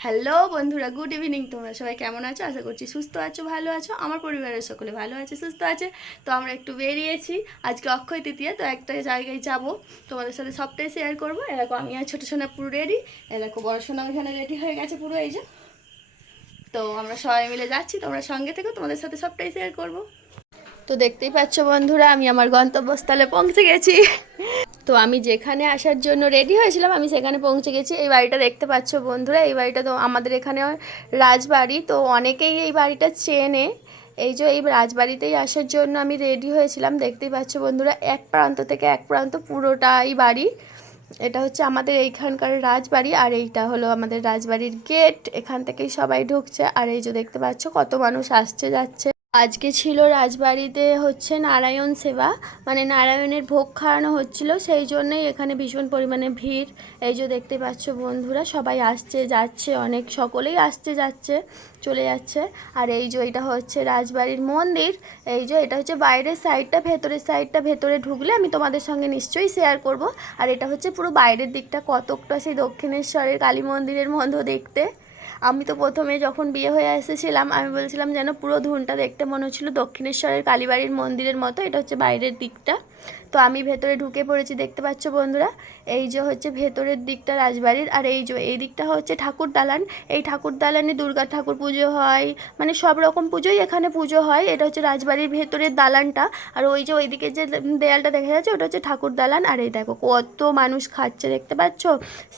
Hello বন্ধুরা, good evening. তোমরা সবাই কেমন আছো? আশা করছি সুস্থ আছো, ভালো আছো। আমার পরিবারের সকলে ভালো আছে, সুস্থ আছে। তো আমরা একটু বেরিয়েছি, আজকে অক্ষয় তৃতীয়া, তো একটা জায়গায় যাব, তোমাদের সাথে সবটাই শেয়ার করবো। এরকম আমি আর ছোটো সোনা পুরো রেডি, এরকম বড় সোনা ওইখানে রেডি হয়ে গেছে পুরো, এই যে। তো আমরা সবাই মিলে যাচ্ছি, তোমরা সঙ্গে থেকে তোমাদের সাথে সবটাই শেয়ার করবো। তো দেখতেই পাচ্ছ বন্ধুরা, আমি আমার গন্তব্যস্থলে পৌঁছে গেছি। তো আমি যেখানে আসার জন্য রেডি হয়েছিলাম আমি সেখানে পৌঁছে গেছি। এই বাড়িটা দেখতে পাচ্ছ বন্ধুরা, এই বাড়িটা তো আমাদের এখানে রাজবাড়ি, তো অনেকেই এই বাড়িটা চেনে। এই যে এই রাজবাড়িতেই আসার জন্য আমি রেডি হয়েছিলাম। দেখতেই পাচ্ছ বন্ধুরা, এক প্রান্ত থেকে এক প্রান্ত পুরোটাই বাড়ি। এটা হচ্ছে আমাদের এইখানকার রাজবাড়ি, আর এইটা হলো আমাদের রাজবাড়ির গেট। এখান থেকেই সবাই ঢুকছে, আর এই যে দেখতে পাচ্ছ কত মানুষ আসছে যাচ্ছে। আজকে ছিল রাজবাড়িতে হচ্ছে নারায়ণ সেবা, মানে নারায়ণের ভোগ খাওয়ানো হচ্ছিল, সেই জন্যই এখানে ভীষণ পরিমাণে ভিড়। এই যে দেখতে পাচ্ছ বন্ধুরা, সবাই আসছে যাচ্ছে, অনেক সকলেই আসছে যাচ্ছে চলে যাচ্ছে। আর এই যে এটা হচ্ছে রাজবাড়ির মন্দির। এই যে এটা হচ্ছে বাইরের সাইডটা, ভেতরের সাইডটা ভেতরে ঢুকলে আমি তোমাদের সঙ্গে নিশ্চয়ই শেয়ার করব। আর এটা হচ্ছে পুরো বাইরের দিকটা, কতকটা সেই দক্ষিণেশ্বরের কালী মন্দিরের মতো দেখতে। আমি তো প্রথমে যখন বিয়ে হয়ে এসেছিলাম আমি বলছিলাম যেন পুরো ধুনটা দেখতে মনে হচ্ছিলো দক্ষিণেশ্বরের কালীবাড়ির মন্দিরের মতো। এটা হচ্ছে বাইরের দিকটা। তো আমি ভেতরে ঢুকে পড়েছি, দেখতে পাচ্ছ বন্ধুরা। এই যে হচ্ছে ভেতরের দিকটা রাজবাড়ির, আর এই যে এই দিকটা হচ্ছে ঠাকুর দালান। এই ঠাকুর দালানে দুর্গা ঠাকুর পুজো হয়, মানে সব রকম পুজোই এখানে পুজো হয়। এটা হচ্ছে রাজবাড়ির ভেতরের দালানটা। আর ওই যে ওইদিকে যে দেয়ালটা দেখা যাচ্ছে ওটা হচ্ছে ঠাকুর দালান। আর এই দেখো কত মানুষ খাচ্ছে, দেখতে পাচ্ছ।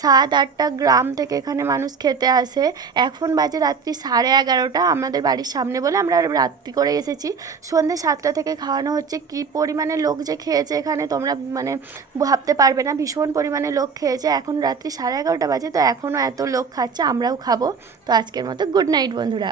7-8টা গ্রাম থেকে এখানে মানুষ খেতে আসে। এখন বাজে রাত্রি 11:30। আমাদের বাড়ির সামনে বলে আমরা রাত্রি করে এসেছি। সন্ধ্যে 7টা থেকে খাওয়ানো হচ্ছে। কি পরিমাণে লোক যে খেয়েছে এখানে তোমরা মানে ভাবতে পারবে না, ভীষণ পরিমাণে লোক খেয়েছে। এখন রাত্রি 11:30 বাজে, তো এখনও এত লোক খাচ্ছে, আমরাও খাবো। তো আজকের মতো গুড নাইট বন্ধুরা।